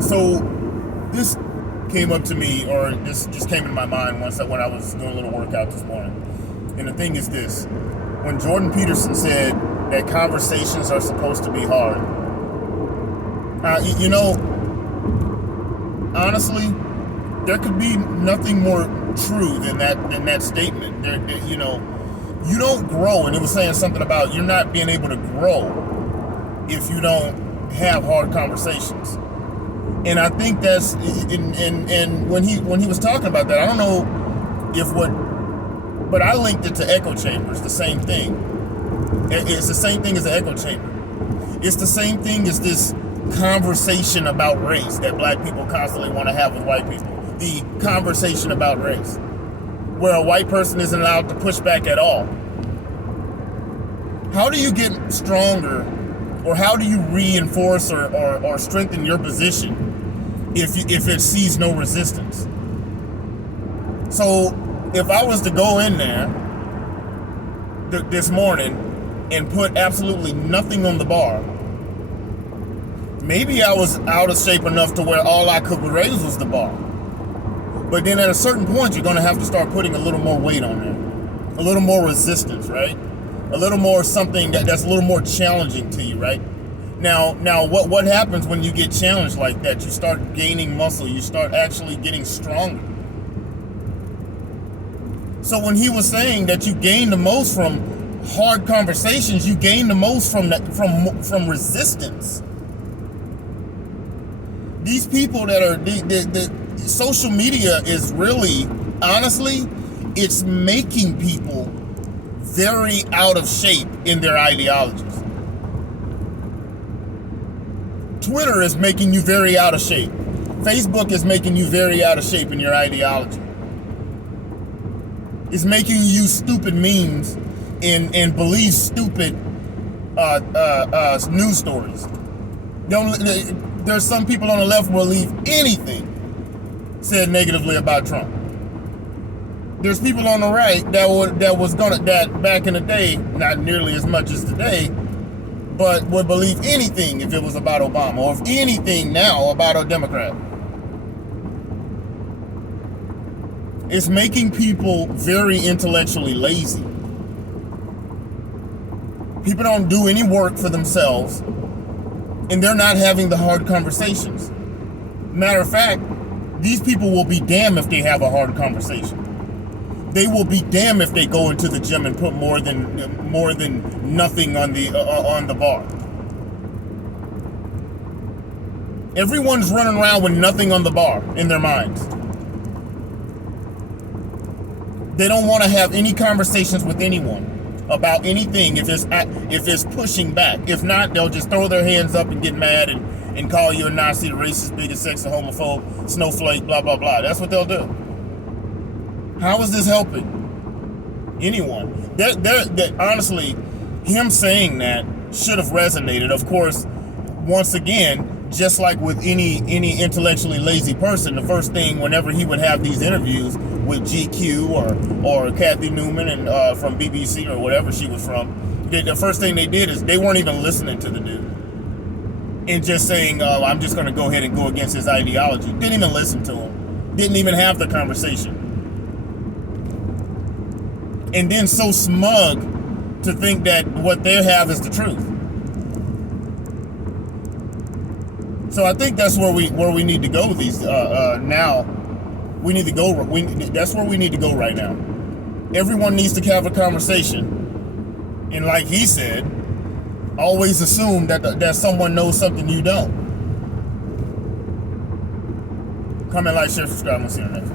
So this came up to me, or this just came into my mind when I was doing a little workout this morning. And the thing is this: when Jordan Peterson said that conversations are supposed to be hard, honestly, there could be nothing more true than that statement. You don't grow, and it was saying something about you're not being able to grow if you don't have hard conversations. And I think that's and when he was talking about that, I don't know but I linked it to echo chambers. The same thing. It's the same thing as an echo chamber. It's the same thing as this conversation about race that black people constantly want to have with white people. The conversation about race, where a white person isn't allowed to push back at all. How do you get stronger, or how do you reinforce or strengthen your position if it sees no resistance? So if I was to go in there this morning and put absolutely nothing on the bar, maybe I was out of shape enough to where all I could raise was the bar. But then at a certain point, you're going to have to start putting a little more weight on there, a little more resistance, right? A little more something that's a little more challenging to you, right? Now, what happens when you get challenged like that? You start gaining muscle. You start actually getting stronger. So when he was saying that you gain the most from hard conversations, you gain the most from resistance. These people that are the social media is really, honestly, it's making people very out of shape in their ideologies. Twitter is making you very out of shape. Facebook is making you very out of shape in your ideology. It's making you use stupid memes and believe stupid news stories. There's some people on the left will believe anything said negatively about Trump. There's people on the right that back in the day, not nearly as much as today, but would believe anything if it was about Obama, or if anything now about a Democrat. It's making people very intellectually lazy. People don't do any work for themselves, and they're not having the hard conversations. Matter of fact, these people will be damned if they have a hard conversation. They will be damned if they go into the gym and put more than nothing on the bar. Everyone's running around with nothing on the bar in their minds. They don't want to have any conversations with anyone about anything if it's pushing back. If not, they'll just throw their hands up and get mad and call you a Nazi, a racist, bigot, sexist, homophobe, snowflake, blah, blah, blah. That's what they'll do. How is this helping anyone? Honestly, him saying that should have resonated. Of course, once again, just like with any intellectually lazy person, the first thing whenever he would have these interviews with GQ or Kathy Newman and from BBC or whatever she was from, the first thing they did is they weren't even listening to the dude and just saying, I'm just going to go ahead and go against his ideology. Didn't even listen to him. Didn't even have the conversation. And then so smug to think that what they have is the truth. So I think that's where we need to go. Now we need to go. That's where we need to go right now. Everyone needs to have a conversation, and like he said, always assume that someone knows something you don't. Comment, like, share, subscribe. We'll see you next.